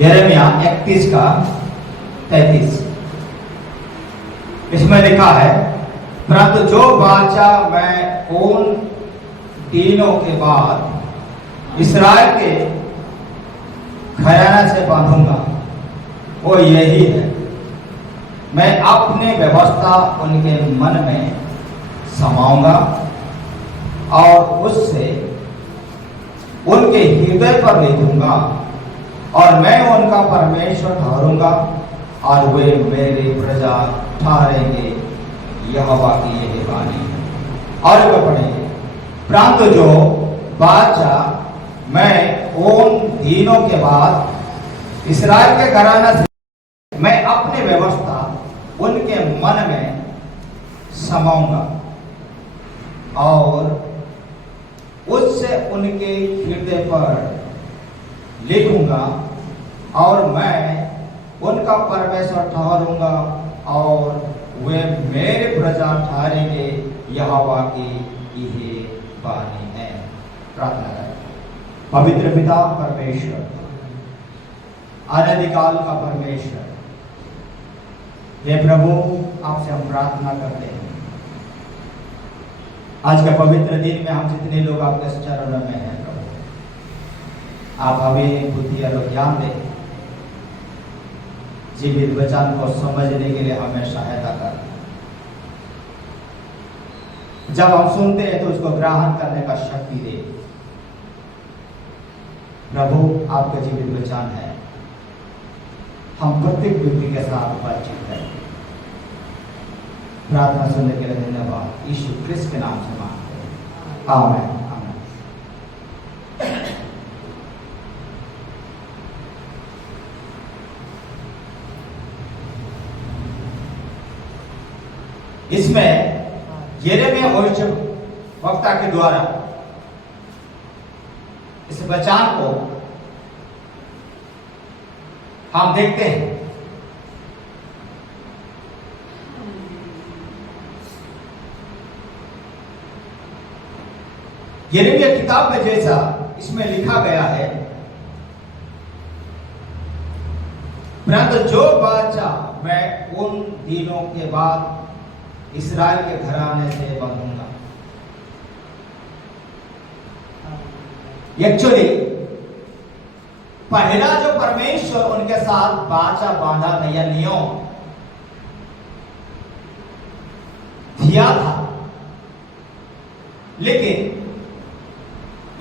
यिर्मयाह 31 का 33 इसमें लिखा है, परंतु जो वाचा मैं उन दिनों के बाद इस्राएल के घराने से बांधूंगा वो यही है, मैं अपनी व्यवस्था उनके मन में समाऊंगा और उससे उनके हृदय पर लिखूंगा और मैं उनका परमेश्वर ठहरूंगा और वे मेरी प्रजा ठहरेंगे। यहोवा की यही वाणी है। और वे पढ़ेंगे, परंतु जो वाचा मैं उन दिनों के बाद इस्राएल के घराने से मैं अपनी व्यवस्था उनके मन में समाऊंगा और उससे उनके हृदय पर लिखूंगा और मैं उनका परमेश्वर ठहरूंगा और वे मेरे प्रजा ठहरेंगे। यहोवा की यही वाणी है। प्रार्थना करें। पवित्र पिता परमेश्वर, अनधिकाल का परमेश्वर, हे प्रभु आपसे हम प्रार्थना करते हैं, आज के पवित्र दिन में हम जितने लोग आपके चरणों में हैं प्रभु, आप हमें बुद्धि और ज्ञान दें, जीवित वचन को समझने के लिए हमें सहायता कर। जब हम सुनते हैं तो उसको ग्रहण करने का शक्ति दे। प्रभु आपका जीवित वचन है, हम प्रत्येक व्यक्ति के साथ बातचीत करें। प्रार्थना सुनने के लिए धन्यवाद, यीशु क्रिस्त के नाम से मांगते हैं, आमीन। इसमें यिर्मयाह भविष्यवक्ता के द्वारा इस वचन को हम देखते हैं। यिर्मयाह किताब में जैसा इसमें लिखा गया है, परंतु जो वाचा मैं उन दिनों के बाद इस्राएल के घराने से बांधूंगा। एक्चुअली पहला जो परमेश्वर उनके साथ वाचा बांधा नया नियम दिया था, लेकिन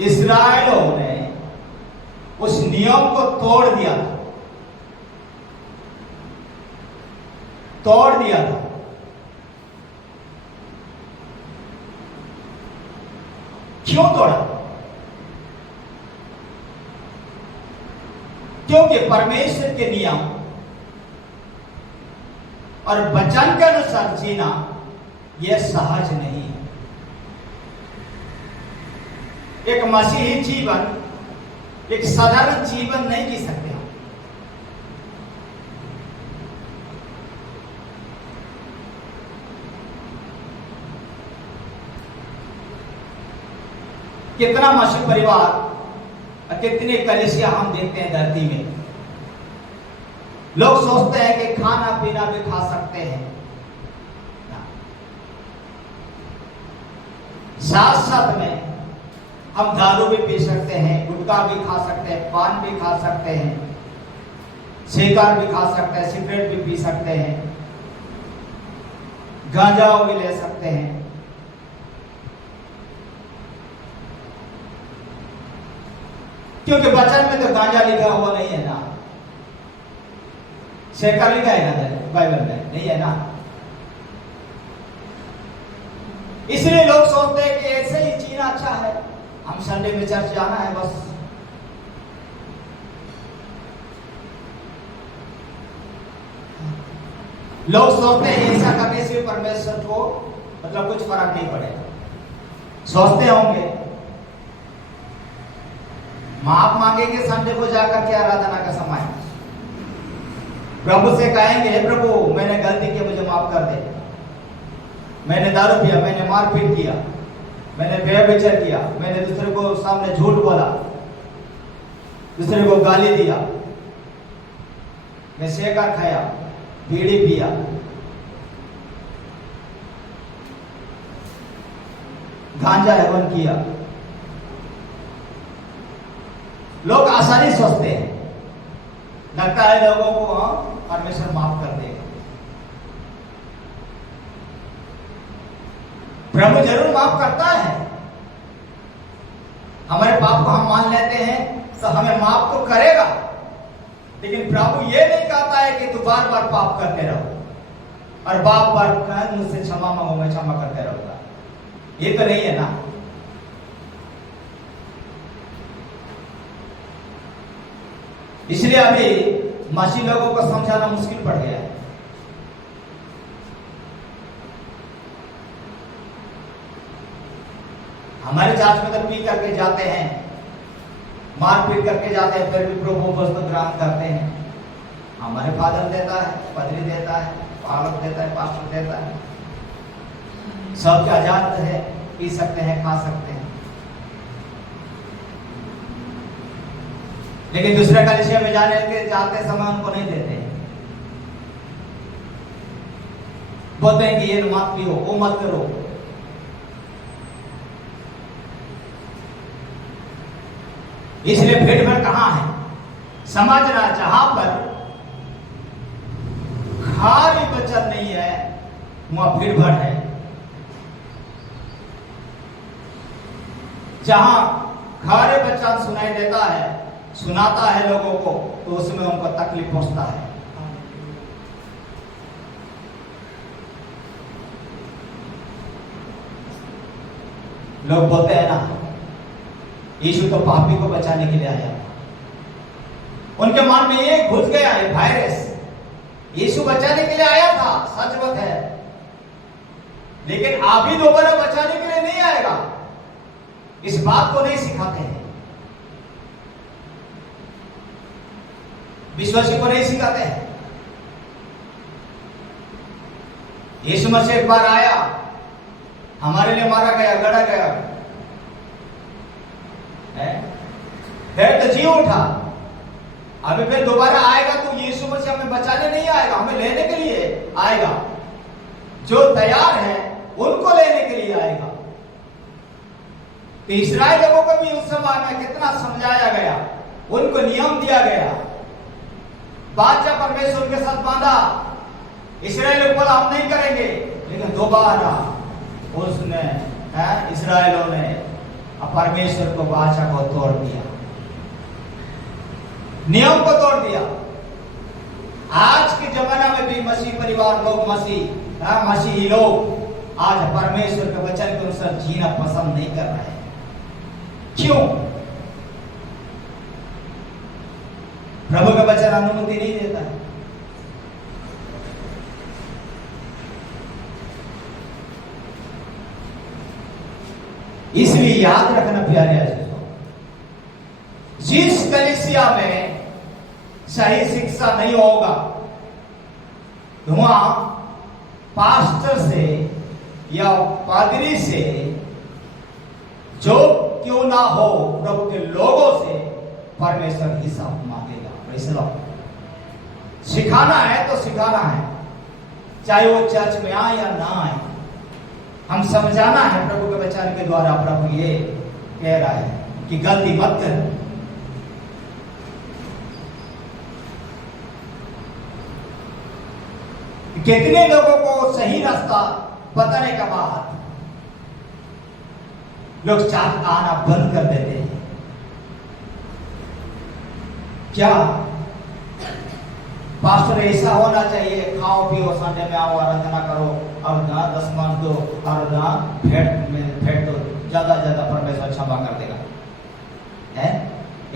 इस्राएलों ने उस नियम को तोड़ दिया था, क्यों तोड़ा? क्योंकि परमेश्वर के नियम और वचन के अनुसार जीना यह सहज नहीं है। एक मसीही जीवन एक साधारण जीवन नहीं जी सकते हम। कितना मसीह परिवार और कितने कलीसिया हम देखते हैं धरती में। लोग सोचते हैं कि खाना पीना भी खा सकते हैं, साथ साथ में हम दारू भी पी सकते हैं, गुटखा भी खा सकते हैं, पान भी खा सकते हैं, सिगार भी खा सकते हैं, सिगरेट भी पी सकते हैं, गांजा भी ले सकते हैं। क्योंकि वचन में तो गांजा लिखा हुआ नहीं है ना, सिगार लिखा है ना बाइबल में, नहीं है ना। इसलिए लोग सोचते हैं कि ऐसे ही जीना अच्छा है, हम संडे में चर्च जाना है बस। लोग सोचते हैं ऐसा करने से परमेश्वर को मतलब कुछ फर्क नहीं पड़ेगा। सोचते होंगे माफ मांगेंगे संडे को जाकर के आराधना का समय, प्रभु से कहेंगे हे प्रभु मैंने गलती की, मुझे माफ कर दे, मैंने दारू पिया, मैंने मारपीट किया, मैंने व्यभिचार किया, मैंने दूसरे को सामने झूठ बोला, दूसरे को गाली दिया, में सेकर खाया, बीड़ी पिया, गांजा सेवन किया। लोग आसानी सोचते हैं, लगता है लोगों को परमेश्वर माफ कर देगा। प्रभु जरूर माफ करता है। हमारे पाप को हम मान लेते हैं तो हमें माफ तो करेगा, लेकिन प्रभु ये नहीं कहता है कि तू बार बार पाप करते रहो और बार बार मुझसे क्षमा मांगो, मैं क्षमा करते रहूंगा। ये तो नहीं है ना। इसलिए अभी मसीह लोगों को समझाना मुश्किल पड़ गया है। हमारे चर्च में तो पी करके जाते हैं, मारपीट करके जाते हैं, फिर भी प्रभु वस्तु ग्रहण करते हैं। हमारे फादर देता है, पदरी देता है, पालक देता है, पास्टर देता है, सबके आजाद है, पी सकते हैं, खा सकते हैं। लेकिन दूसरे कलीसिया में जाने के जाते समय उनको नहीं देते हैं। बोलते हैं कि ये मत पियो, वो मत करो। इसलिए भीड़ भाड़ कहां है? समझना, जहां पर खाली वचन नहीं है वहां भीड़ भाड़ है। जहां खाली वचन सुनाई देता है, सुनाता है लोगों को, तो उसमें उनको तकलीफ पहुंचता है। लोग बोलते हैं ना, यीशु तो पापी को बचाने के लिए आया। उनके मन में ये घुस गया है वायरस, यीशु बचाने के लिए आया था, सच बात है, लेकिन अभी दोबारा बचाने के लिए नहीं आएगा। इस बात को नहीं सिखाते हैं, विश्वासी को नहीं सिखाते हैं। यीशु मसीह एक बार आया, हमारे लिए मारा गया, गड़ा गया, फिर तो जी उठा। अभी फिर दोबारा आएगा तो यीशु मसीह हमें बचाने नहीं आएगा, हमें लेने के लिए आएगा। जो तैयार है उनको लेने के लिए आएगा। तो इस्राएल लोगों को भी उस समय में कितना समझाया गया, उनको नियम दिया गया, बादशाह परमेश्वर के साथ बांधा। इस्राएल लोग बोला हम नहीं करेंगे, लेकिन दोबारा उसने इस्राएलों ने परमेश्वर को, बादशाह को तोड़ दिया, नियम को तोड़ दिया। आज के जमाना में भी मसीह परिवार लोग, मसीही लोग आज परमेश्वर के वचन के अनुसार जीना पसंद नहीं कर रहे हैं। क्यों? प्रभु का वचन अनुमति नहीं देता है। इसलिए याद रखना प्यारे अजीजों, जिस कलीसिया में सही शिक्षा नहीं होगा, वहां पास्टर से या पादरी से, जो क्यों ना हो, प्रभु के लोगों से परमेश्वर हिसाब मांगेगा। सिखाना है तो सिखाना है, चाहे वो चर्च में आए या ना आए, हम समझाना है प्रभु के वचन के द्वारा। प्रभु ये कह रहा है कि गलती मत कर। कितने लोगों को सही रास्ता बताने के बाद लोग चर्च आना बंद कर देते हैं। क्या पास्टर ऐसा होना चाहिए, खाओ पियो, संडे में आओ, आराधना करो और 10 मांग दो और भेंट दो, ज्यादा ज्यादा परमेश्वर क्षमा कर देगा, है?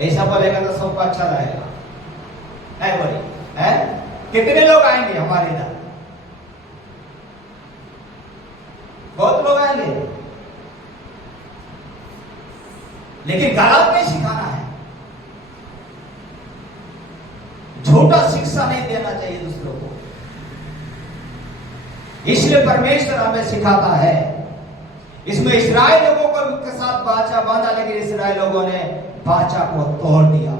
ऐसा बोलेगा तो सबको अच्छा रहेगा, है बोली, है? कितने लोग आएंगे हमारे इधर? बहुत लोग आएंगे, लेकिन गलत नहीं सिखाना है, झूठा शिक्षा नहीं देना चाहिए दूसरों को। इसलिए परमेश्वर हमें सिखाता है। इसमें इस्राएल लोगों को के साथ बाचा बांधा, लेकिन इस्राएल लोगों ने बाचा को तोड़ दिया।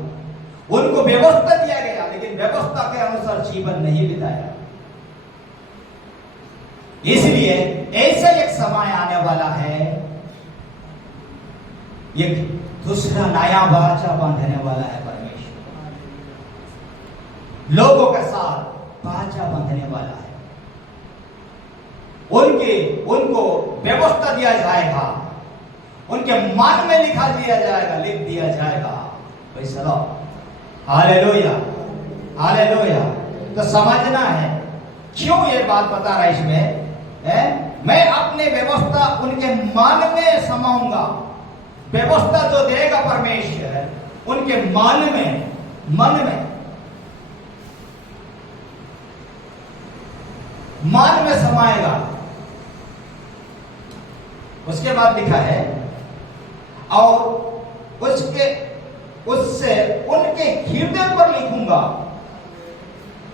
उनको व्यवस्था दिया गया, लेकिन व्यवस्था के अनुसार जीवन नहीं बिताया। इसलिए ऐसा एक समय आने वाला है, एक दूसरा नया वाचा बांधने वाला है परमेश्वर, लोगों के साथ वाचा बांधने वाला है। उनको व्यवस्था दिया जाएगा, उनके मन में लिख दिया जाएगा। Hallelujah, hallelujah. तो समझना है क्यों ये बात बता रहा है इसमें। मैं अपने व्यवस्था उनके मन में समाऊंगा। व्यवस्था जो देगा परमेश्वर उनके मन में समाएगा। उसके बाद लिखा है और उससे उनके हृदय पर लिखूंगा।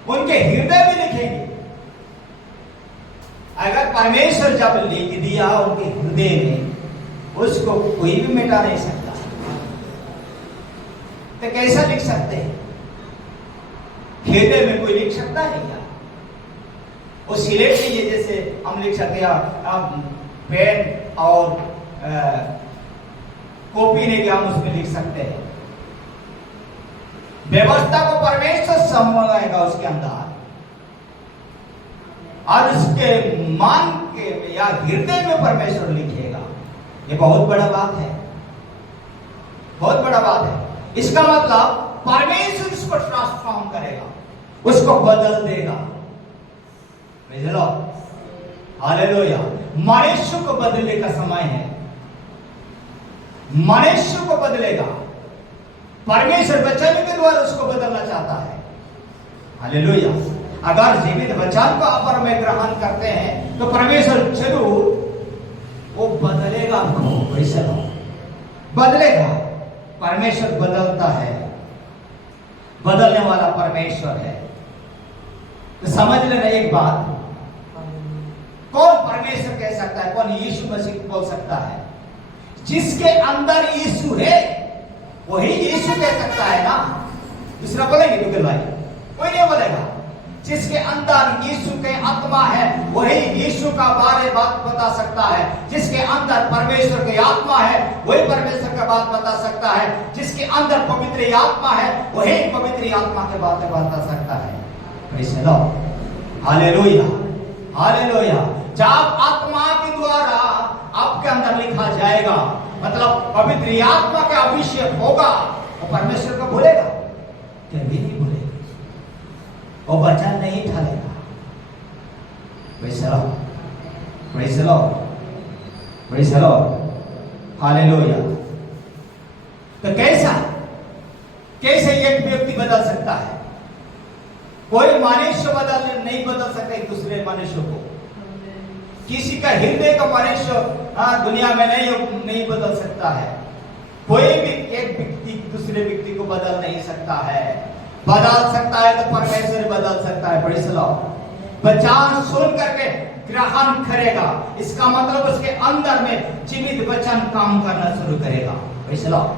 उनके हृदय में लिखेंगे। अगर परमेश्वर जब लिख दिया उनके हृदय में, उसको कोई भी मिटा नहीं सकता। तो कैसा लिख सकते हैं? हृदय में कोई लिख सकता है क्या? वो सिलेट नहीं है जैसे हम लिख सकते हैं पेन और कॉपी नहीं कि हम उसमें लिख सकते हैं। व्यवस्था को परमेश्वर संभालेगा उसके अंदर, और उसके मन के या हृदय में परमेश्वर लिखेगा। ये बहुत बड़ा बात है, बहुत बड़ा बात है। इसका मतलब परमेश्वर इसको ट्रांसफॉर्म करेगा, उसको बदल देगा। हालेलुया। मनुष्य को बदलने का समय है, मनुष्य को बदलेगा। परमेश्वर वचन के द्वारा उसको बदलना चाहता है। हालेलुया। अगर जीवित वचन को आप और मैं ग्रहण करते हैं तो परमेश्वर जरूर वो बदलेगा हमको। वैसे बदलेगा। परमेश्वर बदलता है, बदलने वाला परमेश्वर है। तो समझ लेना एक बात, कौन परमेश्वर कह सकता है, कौन यीशु मसीह बोल सकता है? जिसके अंदर यीशु है वही यीशु कह सकता है ना। दूसरा बोलेंगे टुकल भाई? कोई नहीं बोलेगा। जिसके अंदर यीशु के आत्मा है वही यीशु का बारे बात बता सकता है। जिसके अंदर परमेश्वर की आत्मा है वही परमेश्वर का बात बता सकता है। जिसके अंदर पवित्र आत्मा है वही पवित्र आत्मा के बातें बता सकता है। Hallelujah, hallelujah. जब आत्मा के द्वारा आपके अंदर लिखा जाएगा, मतलब पवित्र आत्मा का अभिषेक होगा, वो परमेश्वर को भूलेगा? कभी नहीं भूलेगा। वो वचन नहीं ढालेगा। Praise the Lord, hallelujah. तो कैसे एक व्यक्ति बदल सकता है? कोई मनुष्य नहीं बदल सकता एक दूसरे मनुष्य को। किसी का हृदय का मनुष्य दुनिया में नहीं बदल सकता है। कोई भी एक व्यक्ति दूसरे व्यक्ति को बदल नहीं सकता है। बदल सकता है तो परमेश्वर बदल सकता है। Praise the Lord. वचन सुन करके ग्रहण करेगा, इसका मतलब उसके अंदर में जीवित वचन काम करना शुरू करेगा। Praise the Lord.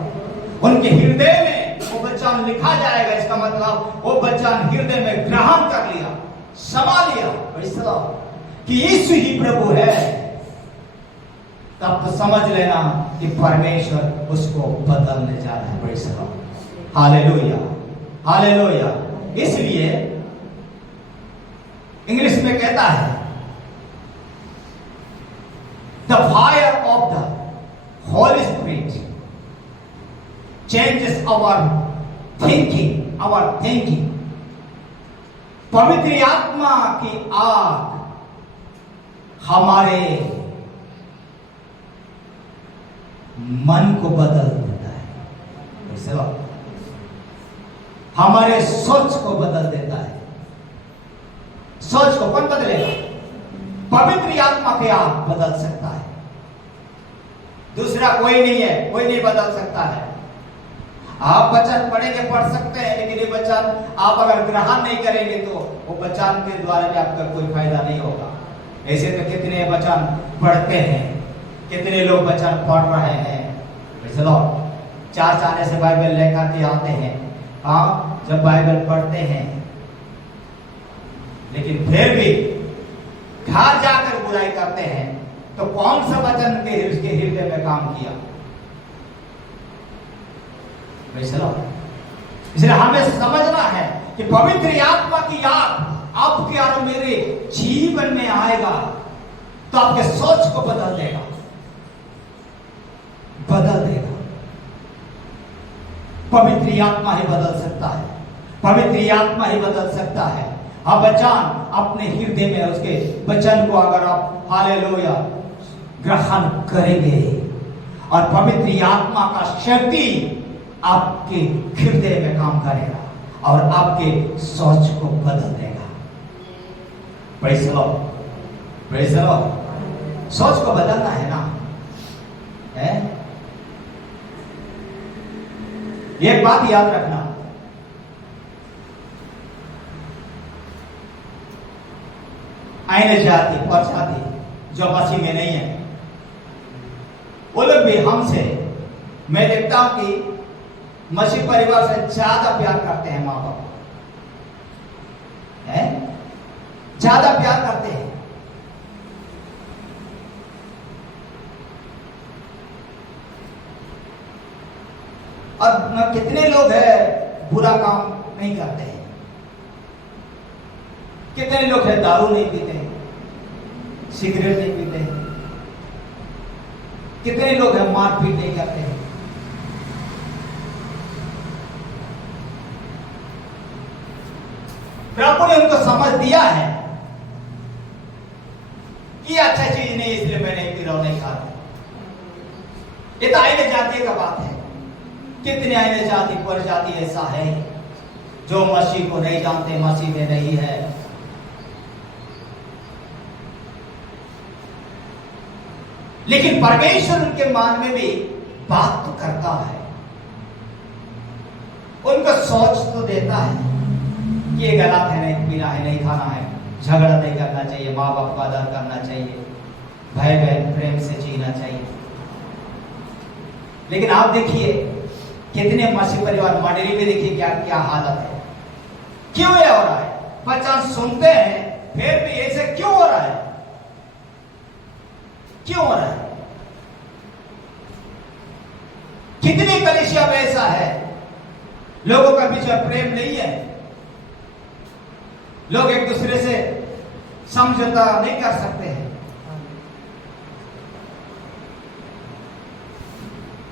उनके हृदय में वो वचन लिखा जाएगा, इसका मतलब वो वचन हृदय में ग्रहण कर लिया, समा लिया। Praise the Lord. कि यीशु ही प्रभु है, तब तो समझ लेना कि परमेश्वर उसको बदलने जा रहा है। Praise the Lord. Hallelujah, hallelujah. इसलिए इंग्लिश में कहता है the fire of the holy spirit changes our thinking. पवित्र आत्मा की आग हमारे मन को बदल देता है। हमारे सोच को बदल देता है। सोच को कौन बदलेगा? पवित्र आत्मा के आग बदल सकता है। दूसरा कोई नहीं है, कोई नहीं बदल सकता है। आप वचन पढ़ेंगे, पढ़ सकते हैं, लेकिन ये वचन आप अगर ग्रहण नहीं करेंगे तो वो वचन के द्वारा भी आपका कोई फायदा नहीं होगा। ऐसे तो कितने वचन पढ़ते हैं, कितने लोग वचन पढ़ रहे हैं। चर्च आने से बाइबल लेकर के आते हैं, हाँ, जब बाइबल पढ़ते हैं, लेकिन फिर भी घर जाकर बुराई करते हैं, तो कौन सा वचन के हृदय में काम किया? इसलिए हमें समझना है कि पवित्र आत्मा की याद आपके और मेरे जीवन में आएगा तो आपके सोच को बदल देगा, बदल देगा। पवित्र आत्मा ही बदल सकता है, पवित्र आत्मा ही बदल सकता है। अब वचन अपने हृदय में, उसके वचन को अगर आप हालेलुया ग्रहण करेंगे और पवित्र आत्मा का शक्ति आपके हृदय में काम करेगा और आपके सोच को बदल देगा। Praise the Lord, praise the Lord. सोच को बदलना है ना, है? एक बात याद रखना, अन्य जाति पर जाति जो मसीह में नहीं है, वो लोग भी हमसे, मैं देखता हूं कि मसीह परिवार से ज्यादा प्यार करते हैं। माँ बाप है, ज्यादा प्यार करते हैं। और कितने लोग हैं बुरा काम नहीं करते हैं, कितने लोग हैं दारू नहीं पीते हैं, सिगरेट नहीं पीते हैं, कितने लोग हैं मारपीट नहीं करते हैं। प्रभु ने उनको समझ दिया है कि अच्छा चीज नहीं, इसलिए मैं नहीं पी रहा हूं, नहीं खा रहा। ये तो अन्य जाति का बात है। कितने अन्य जाति पर जाति ऐसा है जो मसीह को नहीं जानते, मसीह में नहीं है। लेकिन परमेश्वर उनके मन में भी बात तो करता है, उनको सोच तो देता है कि ये गलत है, नहीं पीना है, नहीं खाना है, झगड़ा नहीं करना चाहिए, माँ बाप का आदर करना चाहिए, भाई बहन प्रेम से जीना चाहिए। लेकिन आप देखिए कितने मसीह परिवार मंडली में देखिए क्या क्या हालत है। क्यों ये हो रहा है? वचन सुनते हैं फिर भी ऐसे क्यों हो रहा है? क्यों हो रहा है? कितनी कलीसिया में ऐसा है, लोगों का बीच में प्रेम नहीं है, लोग एक दूसरे से समझौता नहीं कर सकते हैं,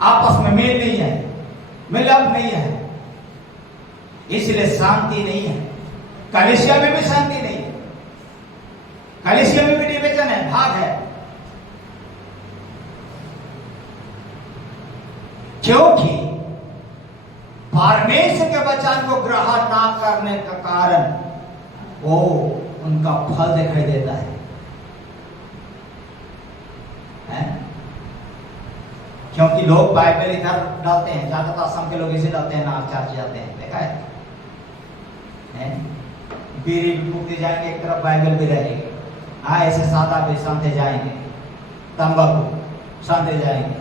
आपस में मेल नहीं है, मिलाप नहीं है, इसलिए शांति नहीं है। कलीसिया में भी शांति नहीं है, कलीसिया में भी डिवीजन है, भाग है। क्योंकि परमेश्वर के वचन को ग्रहण ना करने का कारण वो उनका फल दिखाई देता है? क्योंकि लोग बाइबल इधर डालते हैं, ज्यादातर असम के लोग इसे डालते हैं, ना चर्च जाते हैं, देखा है? बीड़ी मुक्ति जाएंगे, एक तरफ बाइबल भी रहेगी, हाँ ऐसे सादा भी शांति जाएंगे, तंबाकू शांति जाएंगे।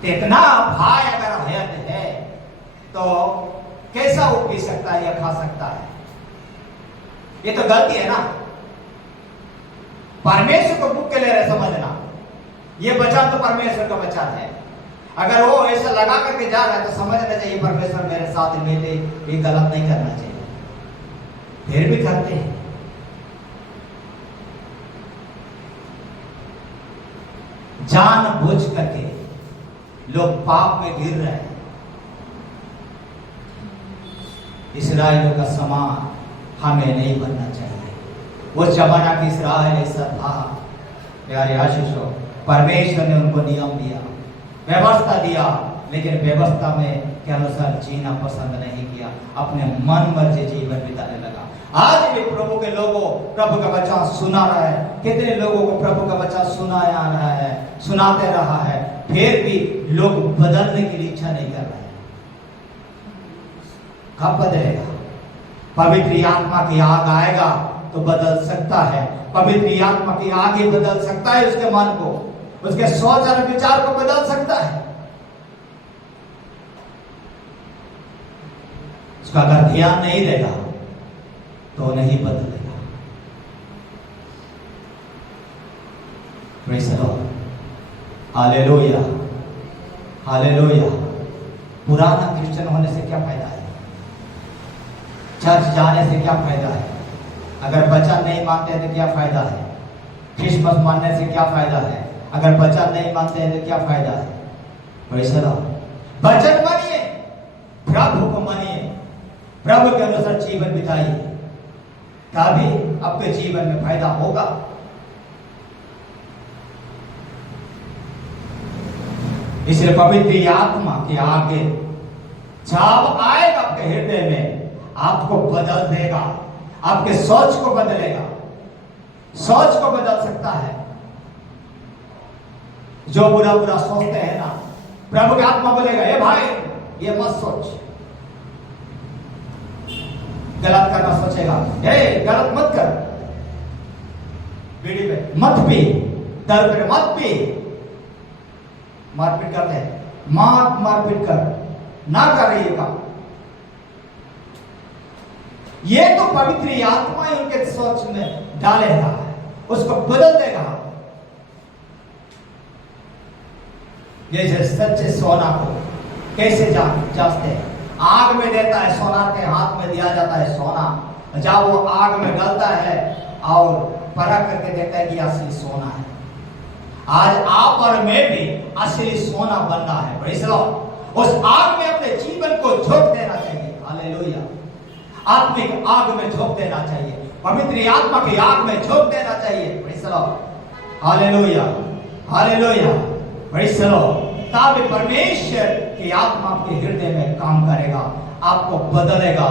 तो इतना भाई अगर है तो कैसा वो पी सकता है या खा सकता है? ये तो गलती है ना। परमेश्वर को बुक के ले रहे, समझना ये वचन तो परमेश्वर का वचन है। अगर वो ऐसा लगा करके जा रहा है तो समझना चाहिए परमेश्वर मेरे साथ मेरे, ये गलत नहीं करना चाहिए। फिर भी करते हैं। जानबूझ करके लोग पाप में गिर रहे हैं। इस्राएलियों का समान हमें नहीं बनना चाहिए। वो जमाना की इस्राएल ऐसा था। प्यारे आशीषों, परमेश्वर ने उनको नियम दिया, व्यवस्था दिया, लेकिन व्यवस्था में के अनुसार जीना पसंद नहीं किया, अपने मन मर्जी जीवन बिताने लगा। आज भी प्रभु के लोगों प्रभु का वचन सुना रहा है, कितने लोगों को प्रभु का वचन सुनाया रहा है, सुनाते रहा है, फिर भी लोग बदलने की इच्छा नहीं कर रहे हैं। कब बदलेगा? पवित्र आत्मा की आग आएगा तो बदल सकता है। पवित्र आत्मा की आग ही बदल सकता है उसके मन को, उसके सोच और विचार को बदल सकता है। उसका अगर ध्यान नहीं देगा तो नहीं बदलेगा। Praise the Lord, hallelujah, hallelujah. पुराना क्रिश्चियन होने से क्या फायदा है? चर्च जाने से क्या फायदा है? अगर वचन नहीं मानते हैं तो क्या फायदा है? क्रिसमस मानने से क्या फायदा है? अगर वचन नहीं मानते हैं तो क्या फायदा है? Praise the Lord. वचन मानिए, प्रभु को मानिए, प्रभु के अनुसार जीवन बिताइए, तभी आपके जीवन में फायदा होगा। इसलिए पवित्र आत्मा के आगे जब आएगा आपके हृदय में, आपको बदल देगा, आपके सोच को बदलेगा। सोच को बदल सकता है। जो बुरा बुरा सोचते हैं ना, प्रभु की आत्मा बोलेगा, ए भाई ये मत सोच, गलत करना सोचेगा, ए गलत मत कर, बीड़ी पे मत पी, दारू पे मत पी, मारपीट करते हैं, मारपीट कर, ना कर ये काम। ये तो पवित्र आत्मा ही उनके सोच में डालेगा, उसको बदल देगा। जैसे सच्चे सोना को कैसे जांचते हैं? आग में देता है, सोना के हाथ में दिया जाता है सोना, जब वो आग में गलता है और परख करके देखता है कि असली सोना है। आज आप और मैं भी असली सोना बनना है। Praise the Lord. उस आग में अपने जीवन को झोंक देना चाहिए। हालेलुया। आत्मिक आग में झोंक देना चाहिए, पवित्र आत्मा की आग में झोंक देना चाहिए। Praise the Lord. Hallelujah, hallelujah, praise the Lord. तब परमेश्वर की आत्मा आपके हृदय में काम करेगा, आपको बदलेगा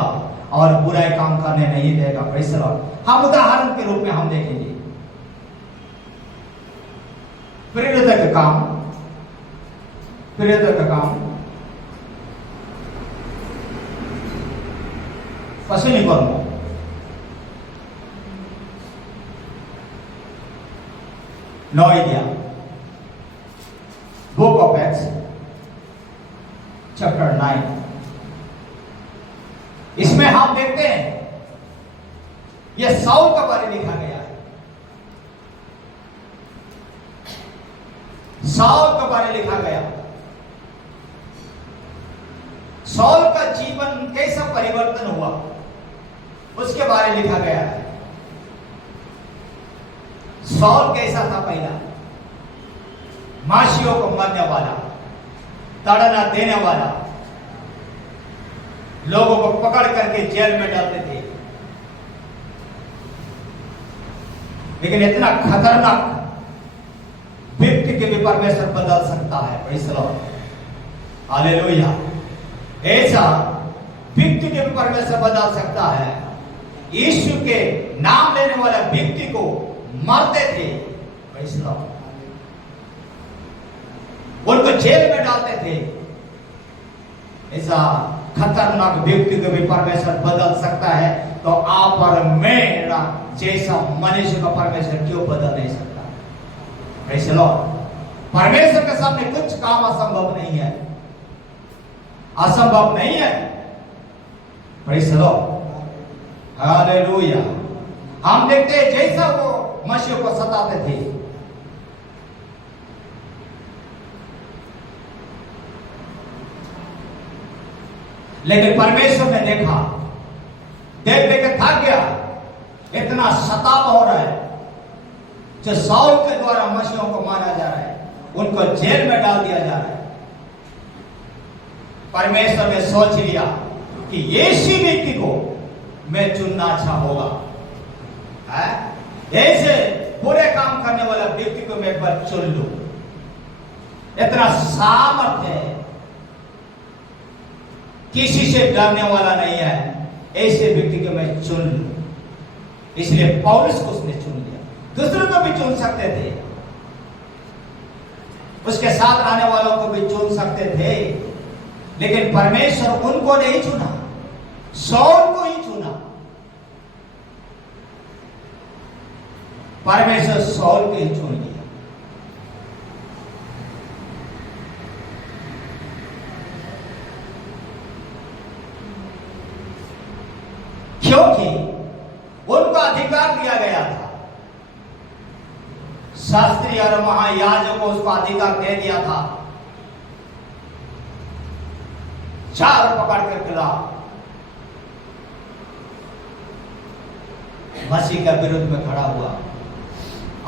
और बुराई काम करने नहीं देगा। Praise the Lord. हम उदाहरण के रूप में हम देखेंगे प्रेरित का काम, प्रेरित का काम पश्चिमी कर्म, नोइडिया, बुक ऑफ एक्ट्स चैप्टर 9। इसमें हम देखते हैं यह साउल के बारे में लिखा गया है। साउल के बारे में लिखा गया, साउल का जीवन कैसा परिवर्तन हुआ उसके बारे में लिखा गया है। साउल कैसा था? पहला माशियों को मारने वाला, ताड़ना देने वाला, लोगों को पकड़ करके जेल में डालते थे। लेकिन इतना खतरनाक व्यक्ति के भी परमेश्वर बदल सकता है। Praise the Lord, hallelujah. ऐसा व्यक्ति के भी परमेश्वर बदल सकता है। यीशु के नाम लेने वाला व्यक्ति को मारते थे, प्रेज़ द लॉर्ड, उनको जेल में डालते थे। ऐसा खतरनाक व्यक्ति को भी परमेश्वर बदल सकता है। तो आप और मेरा जैसा मनुष्य का परमेश्वर क्यों बदल नहीं सकता? Praise the Lord. परमेश्वर के सामने कुछ काम असंभव नहीं है, असंभव नहीं है। Praise the Lord, hallelujah. हम देखते हैं जैसा वो मसीह को सताते थे, लेकिन परमेश्वर ने देखा, देख देख के थक गया, इतना सताव हो रहा है। जो साउल के द्वारा मसीहों को मारा जा रहा है, उनको जेल में डाल दिया जा रहा है। परमेश्वर ने सोच लिया कि ऐसी व्यक्ति को मैं चुनना अच्छा होगा, ऐसे बुरे काम करने वाला व्यक्ति को मैं एक बार चुन लूं। इतना सामर्थ्य है, किसी से डरने वाला नहीं है, ऐसे व्यक्ति को मैं चुन लूं। इसलिए पौलुस को उसने चुन लिया। दूसरों को भी चुन सकते थे, उसके साथ आने वालों को भी चुन सकते थे, लेकिन परमेश्वर उनको नहीं चुना, साउल को ही चुना। परमेश्वर साउल को ही चुन लिया। शास्त्री और महायाजक को उसका अधिकार दे दिया था चार पकड़ कर खिला मसीह के विरुद्ध में खड़ा हुआ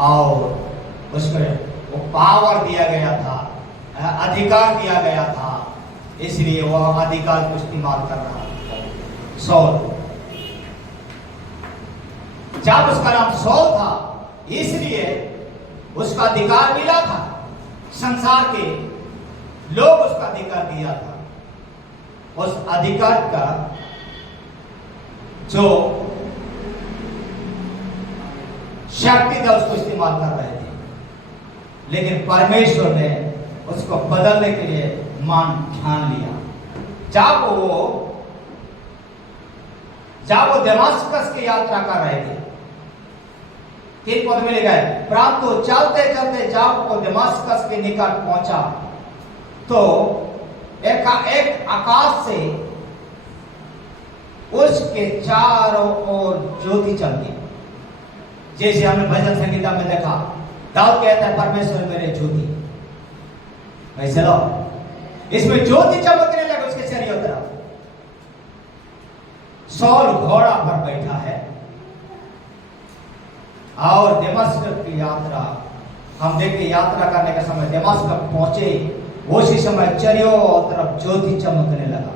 और उसमें वो पावर दिया गया था, अधिकार दिया गया था, इसलिए वह अधिकार को इस्तेमाल कर रहा था। सौल, जब उसका नाम सौल था इसलिए उसका अधिकार मिला था, संसार के लोग उसका अधिकार दिया था। उस अधिकार का जो शक्ति था उसको इस्तेमाल कर रहे थे, लेकिन परमेश्वर ने उसको बदलने के लिए ठान लिया। जब वो दमास्कस की यात्रा कर रहे थे, 3 पद में लिखा है, परंतु चलते चलते जब वो दमास्कस के निकट पहुंचा तो एक आकाश से उसके चारों ओर ज्योति चल गई। जैसे हमने भजन संगीता में देखा, दाऊद कहता है परमेश्वर मेरे ज्योति, वैसे लो इसमें ज्योति चमकने लगे उसके चारों तरफ। सौल घोड़ा पर बैठा है और दमास्कस की यात्रा हम देखते, यात्रा करने के समय दमास्कस पहुंचे, उसी समय चारों तरफ ज्योति चमकने लगा।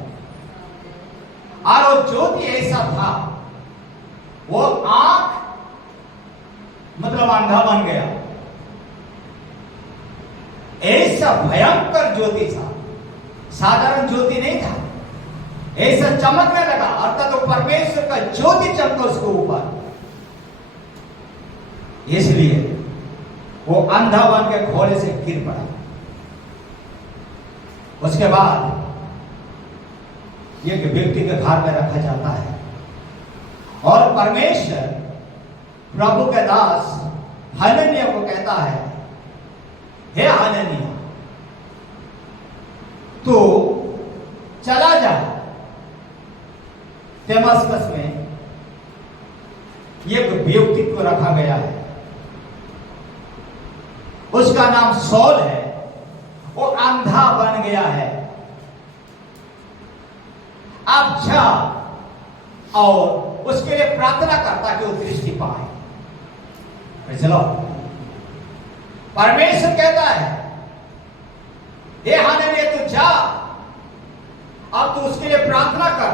और वो ज्योति ऐसा था, वो आंख मतलब अंधा बन गया, ऐसा भयंकर ज्योति था, साधारण ज्योति नहीं था, ऐसा चमकने लगा, अर्थात तो परमेश्वर का ज्योति चमका उसके ऊपर। इसलिए वो अंधा बन के घोड़े से गिर पड़ा। उसके बाद एक व्यक्ति के घर में रखा जाता है और परमेश्वर प्रभु के दास हनन्याह को कहता है, हे हनन्याह, तू चला जा, दमास्कस में एक व्यक्ति को रखा गया है, उसका नाम सौल है, वो अंधा बन गया है, अब जा और उसके लिए प्रार्थना कर ताकि वो दृष्टि पाए। चलो, परमेश्वर कहता है, हे हनन्याह तू जा, अब तू उसके लिए प्रार्थना कर,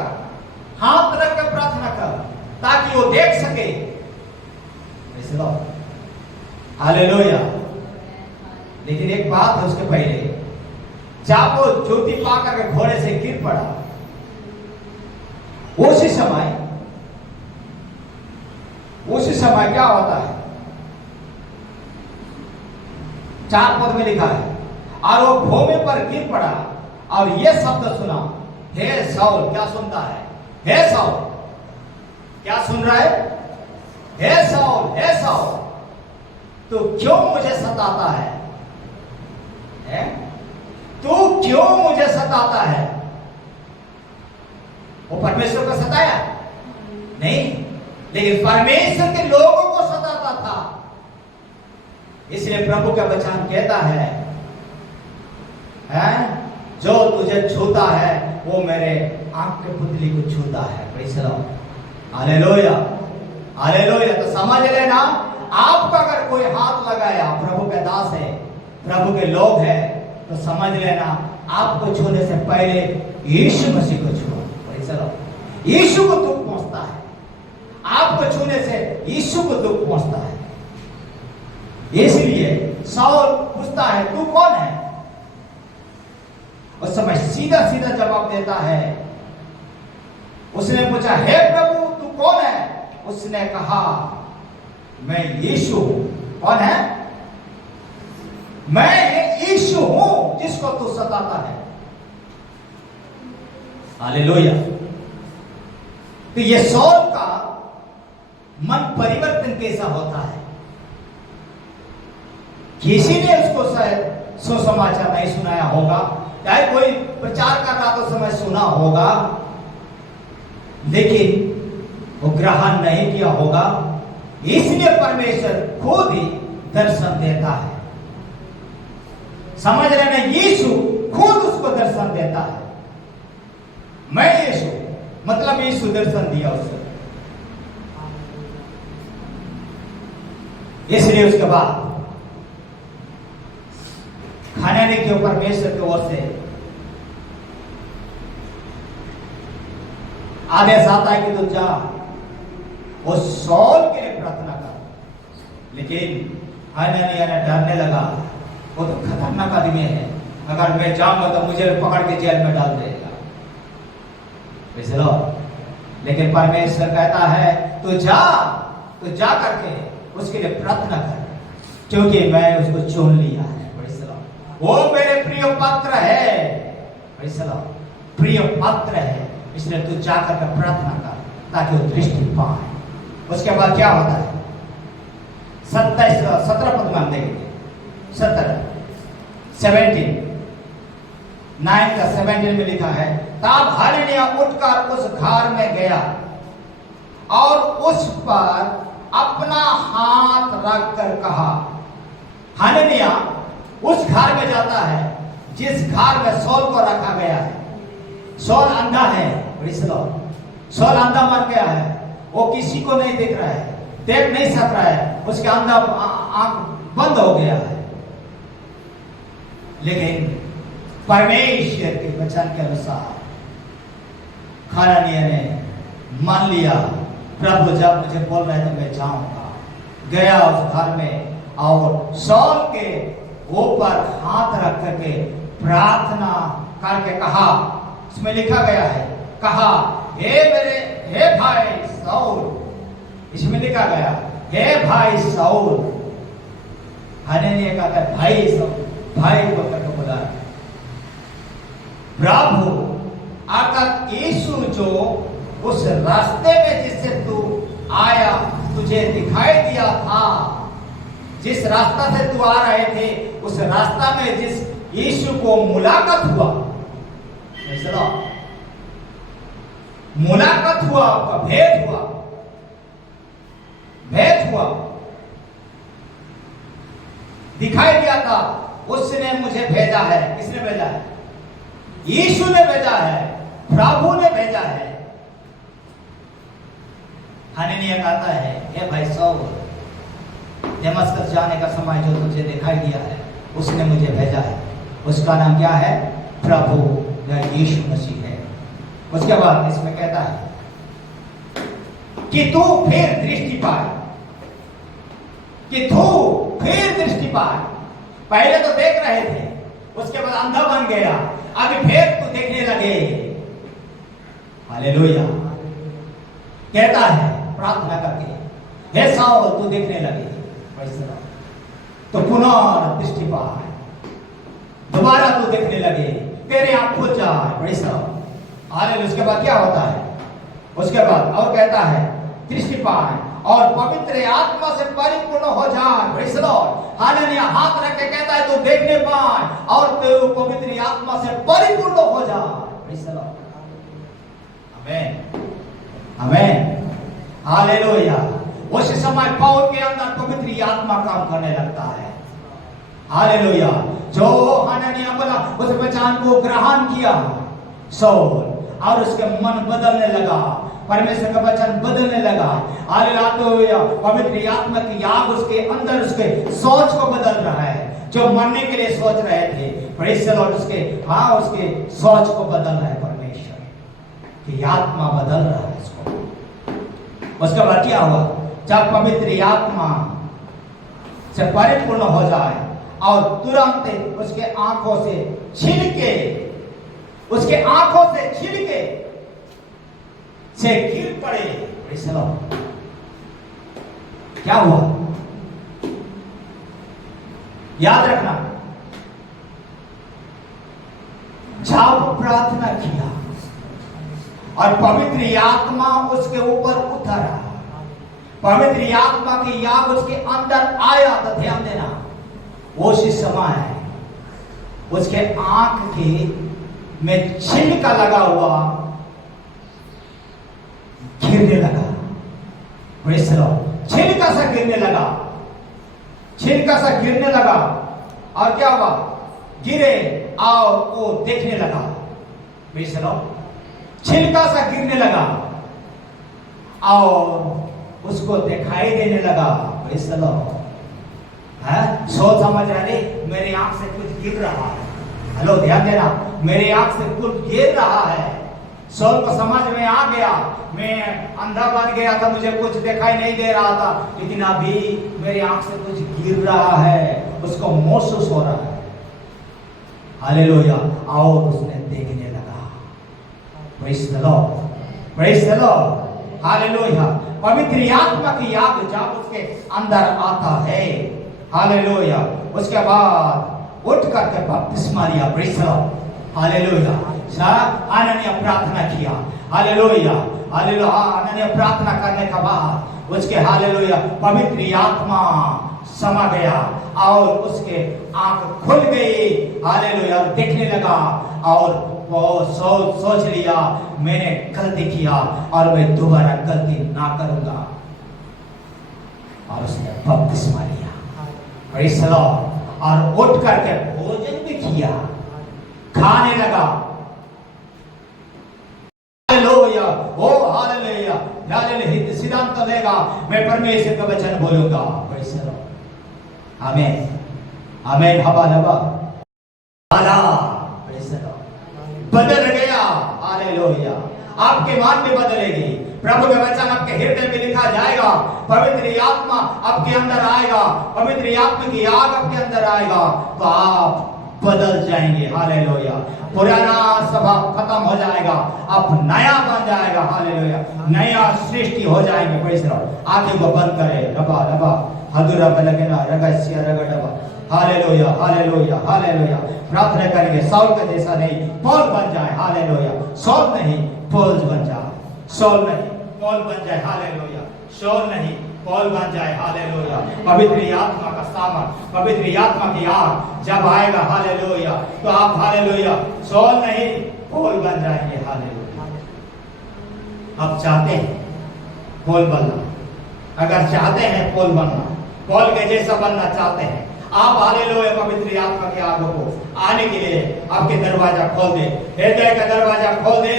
हाथ रख कर प्रार्थना कर ताकि वो देख सके। चलो, हालेलुया। लेकिन एक बात है, उसके पहले जब वो ज्योति पाकर के घोड़े से गिर पड़ा, उसी समय क्या होता है, 4 पद में लिखा है, और वो भूमि पर गिर पड़ा और ये शब्द सुना, हे साउल। क्या सुनता है? हे साउल। क्या सुन रहा है? हे साउल, हे साउल, तू क्यों मुझे सताता है? तू क्यों मुझे सताता है? वो परमेश्वर को सताया नहीं, लेकिन परमेश्वर के लोगों को सताता था। इसलिए प्रभु का वचन कहता है, जो तुझे छूता है वो मेरे आंख के पुतली को छूता है। Praise the Lord, hallelujah, hallelujah. तो समझ लेना, आपका अगर कोई हाथ लगाया, प्रभु के दास है, प्रभु के लोग हैं, तो समझ लेना आपको छूने से पहले यीशु मसीह को छुआ। Praise the Lord. यीशु को दुख पहुंचता है, आपको छूने से यीशु को दुख पहुंचता है। इसलिए साउल पूछता है, तू कौन है? उस समय सीधा सीधा जवाब देता है। उसने पूछा, हे प्रभु तू कौन है? उसने कहा, मैं यीशु हूं। कौन है? मैं यीशु हूं जिसको तू सताता है। हालेलुया। तो ये साउल का मन परिवर्तन कैसा होता है? किसी ने उसको शायद सुसमाचार नहीं सुनाया होगा, चाहे कोई प्रचार कर रहा तो समय सुना होगा, लेकिन वो ग्रहण नहीं किया होगा। इसलिए परमेश्वर खुद ही दर्शन देता है। समझ रहे ना, यीशु खुद उसको दर्शन देता है। मैं यीशु, मतलब यीशु दर्शन दिया उसको। इसलिए उसके बाद खाने के ऊपर परमेश्वर की ओर से आदेश आता है कि तू जा वो सौल के लिए प्रार्थना कर। लेकिन हनन्याह ने डरने लगा, वो तो खतरनाक आदमी है, अगर मैं जाऊंगा तो मुझे पकड़ के जेल में डाल देगा। लेकिन परमेश्वर कहता है तू जा करके उसके लिए प्रार्थना कर, क्योंकि मैं उसको चुन लिया है। वो मेरे प्रिय पात्र है, प्रिय पात्र है, इसलिए तू जाकर के प्रार्थना कर ताकि वो दृष्टि पाए। उसके बाद क्या होता है? 17 पद में हम देखेंगे। 17 में लिखा है, तब हनन्याह उठकर उस घर में गया और उस पर अपना हाथ रखकर कहा। हनन्याह उस घर में जाता है जिस घर में सौल को रखा गया है। सौल अंधा है, सौल अंधा मर गया है, वो किसी को नहीं देख रहा है, देख नहीं सक रहा है, उसके अंधा आंख बंद हो गया है। लेकिन परमेश्वर के वचन के अनुसार हनन्याह ने मान लिया, प्रभु जब मुझे बोल रहे तो मैं जाऊंगा। गया उस घर में और सौल के ऊपर हाथ रख करके प्रार्थना करके कहा, इसमें लिखा गया है, कहा हे भाई सौल, इसमें लिखा गया हे भाई सौल। हनन्याह कहता है भाई सौल, भाई को करके बोला। प्रभु अर्थात यीशु जो उस रास्ते में जिससे तू आया, तुझे दिखाई दिया था, जिस रास्ता से तू आ रहे थे, उस रास्ता में जिस यीशु को मुलाकात हुआ, मुलाकात हुआ, भेंट हुआ, दिखाई दिया था, उसने मुझे भेजा है। किसने भेजा है? यीशु ने भेजा है, प्रभु ने भेजा है। हनन्याह कहता है हे भाई सौल, दमिश्क जाने का समय जो तुझे दिखाई दिया है, उसने मुझे भेजा है। उसका नाम क्या है? प्रभु या यीशु मसीह है। उसके बाद इसमें कहता है कि तू फिर दृष्टि पाए, पहले तो देख रहे थे, उसके बाद अंधा बन गया, अभी फिर तू देखने लगे। हालेलुया। कहता है प्रार्थना करके, हे सौल तू देखने लगे, तो पुनः दृष्टि पाए, दोबारा तू देखने लगे, तेरे आंख खुल जाए। बड़ी सब हालेलुया। उसके बाद क्या होता है? उसके बाद और कहता है दृष्टि पाए और पवित्र आत्मा से परिपूर्ण हो जाए। Praise the Lord. हनन्याह हाथ रख के कहता है तू देखने पाए और तू पवित्र आत्मा से परिपूर्ण हो जाए। Praise the Lord. आमीन, आमीन, हालेलुया। उस समय पौल के अंदर पवित्र आत्मा काम करने लगता है। हालेलुया। जो हनन्याह बोला उस वचन को ग्रहण किया सौल, और उसके मन बदलने लगा, परमेश्वर का वचन बदलने लगा। हालेलुया। पवित्र आत्मा की आग उसके अंदर उसके सोच को बदल रहा है। जो मरने के लिए सोच रहे थे, प्रेज़ द लॉर्ड, उसके सोच को बदल रहा है परमेश्वर की आत्मा बदल रहा है उसको। उसके बाद क्या हुआ? जब पवित्र आत्मा से परिपूर्ण हो जाए और तुरंत उसके आंखों से छिलके से गिर पड़े। क्या हुआ? याद रखना, जब प्रार्थना किया और पवित्र आत्मा उसके ऊपर उतरा, पवित्र आत्मा की याद उसके अंदर आया, तो ध्यान देना उसी समय उसके आंख के में छिलका लगा हुआ गिरने लगा। Praise the Lord. छिलका सा गिरने लगा। छिलका सा गिरने लगा और क्या हुआ, गिरे और वो देखने लगा। Praise the Lord. छिलका सा गिरने लगा और उसको दिखाई देने लगा। Praise the Lord. सोच समझ रहे, मेरी आंख से कुछ गिर रहा है। हेलो, ध्यान देना, मेरी आंख से कुछ गिर रहा है। सोल को समझ में आ गया, मैं अंधा बन गया था, मुझे कुछ दिखाई नहीं दे रहा था, लेकिन अभी मेरी आंख से कुछ गिर रहा है, उसको महसूस हो रहा है। हालेलुया। और उसने देखने लगा। Praise the Lord, praise the Lord, hallelujah. पवित्र आत्मा की याद जब उसके अंदर आता है, हालेलुया, उसके बाद उठ करके बपतिस्मा लिया। Praise the Lord, hallelujah. आननीय प्रार्थना किया। Hallelujah, hallelujah. आननीय प्रार्थना करने के बाद उसके हालेलुया पवित्र आत्मा समा गया और उसके आंख खुल गई। हालेलुया, देखने लगा और वो सोच लिया, मैंने गलती किया और मैं दोबारा गलती ना करूंगा, और उसने बपतिस्मा लिया। Praise the Lord. और उठ करके भोजन भी किया, खाने लगा। हालेलुया, ओ हालेलुया, हालेलुया। सिद्धांत लेगा, मैं परमेश्वर का वचन बोलूंगा। Praise the Lord. आमीन, आमीन। हवा हवा आला। Praise the Lord. बदल गया। हालेलुया। आपके मन में बदलेगी। प्रभु का वचन आपके हृदय में लिखा जाएगा। पवित्र आत्मा आपके अंदर आएगा, पवित्र आत्मा की आग आपके अंदर आएगा, तो आप बदल जाएंगे। हालेलुया। पुराना स्वभाव खत्म हो जाएगा, आप नया बन जाएगा। हालेलुया, नया सृष्टि हो जाएंगे। Praise the Lord. आंखें को बंद करें। रबा रबा हदुरा बलगना रगसिया रगडबा। Hallelujah, hallelujah, hallelujah. प्रार्थना करेंगे, सौल का जैसा नहीं, पौल बन जाए। हालेलुया। सौल नहीं, पौल बन जाए। सौल नहीं, पौल बन जाए। हालेलुया। सौल नहीं, पौल बन जाए। हालेलुया। पवित्र आत्मा का सामर्थ, पवित्र आत्मा की आग जब आएगा, हालेलुया, तो आप हालेलुया सौल नहीं, पौल बन जाएंगे। हालेलुया। आप चाहते हैं पौल बनना? अगर चाहते हैं पौल बनना, पौल के जैसा बनना चाहते हैं आप, हालेलुया, पवित्र आत्मा के आग को आने के लिए आपके दरवाजा खोल दे, हृदय का दरवाजा खोल दे।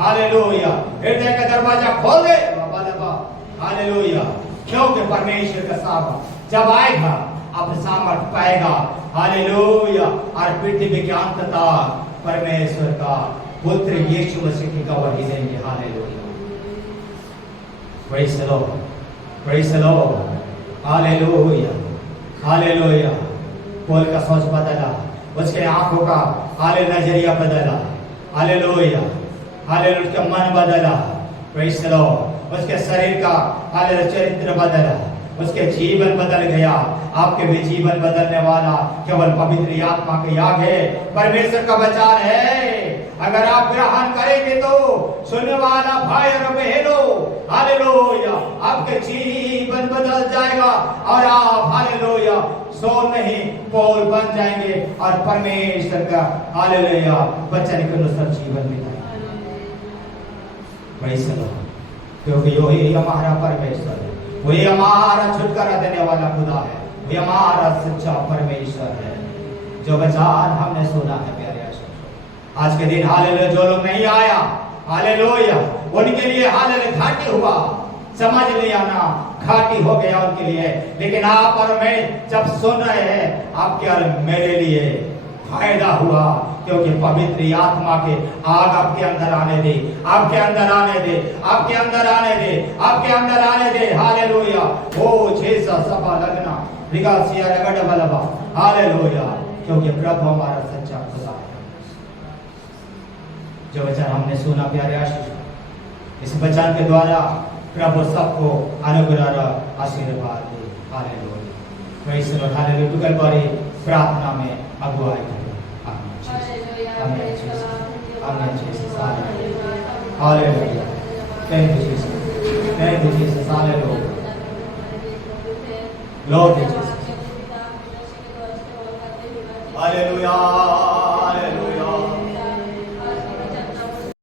हालेलुया, हृदय का दरवाजा खोल दे। हालेलुया। क्योंकि परमेश्वर का सामर्थ जब आएगा, आप सामर्थ पाएगा। हालेलुया। और पृथ्वी के अंत तक परमेश्वर का पुत्र यीशु मसीह की गवाही देंगे। Hallelujah. Praise the Lord, praise the Lord. Hallelujah, hallelujah. Paul का सोच बदला, उसके आंखों का नजरिया बदला। Hallelujah, hallelujah. उसका मन बदला। Praise the Lord. उसके शरीर का हालेलुया चरित्र बदला, उसके जीवन बदल गया। आपके भी जीवन बदलने वाला केवल पवित्र आत्मा की आग है, परमेश्वर का वचन है। अगर आप ग्रहण करेंगे तो सुनने वाला भाई और बहनों, हालेलुया, आपके जीवन बदल जाएगा और आप हालेलुया सौल नहीं, पौल बन जाएंगे और परमेश्वर का हालेलुया वचन के अनुसार जीवन बिताएंगे। Praise the Lord. क्योंकि वही हमारा परमेश्वर है, वही हमारा छुटकारा देने वाला खुदा है, वही हमारा सच्चा परमेश्वर है। जो वचन हमने सुना है प्यारे आज के दिन, हालेलुया, जो लोग नहीं आया, हालेलुया, उनके लिए हालेलुया घाटी हुआ। समझ लिया ना, घाटी हो गया उनके लिए। लेकिन आप और मैं जब सुन रहे हैं, आपके और मेरे लिए फायदा हुआ, क्योंकि पवित्र आत्मा के आग आपके अंदर आने दे, आपके अंदर आने दे, आपके अंदर आने दे, आपके अंदर आने दे। हालेलुया। ओ जैसा सभा लगना रिगासिया रगड़ बलबा। हालेलुया। क्योंकि प्रभु हमारा सच्चा खुदा है। जो वचन हमने सुना प्यारे आशीष, इस वचन के द्वारा प्रभु सबको अनुग्रह आशीर्वाद दे। Hallelujah. Praise the Lord. Hallelujah. टुकल बारी प्रार्थना में अगुवाई करें। Amen, Jesus. Hallelujah. Thank you, Jesus. Thank you, Jesus. Hallelujah. Lord Jesus. Hallelujah.